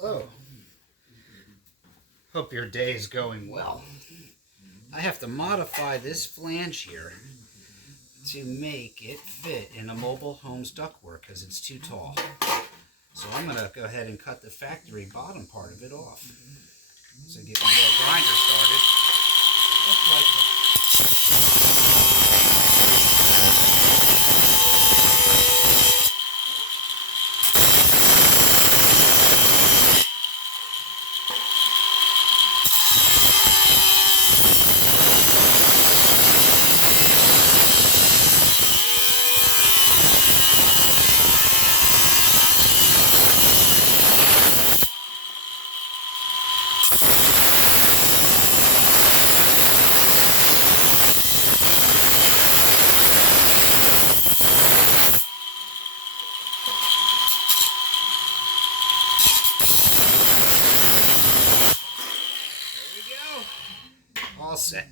Hello. Hope your day is going well. I have to modify this flange here to make it fit in a mobile home's ductwork because it's too tall. So I'm going to go ahead and cut the factory bottom part of it off. So get my little grinder started. Just like that. All set.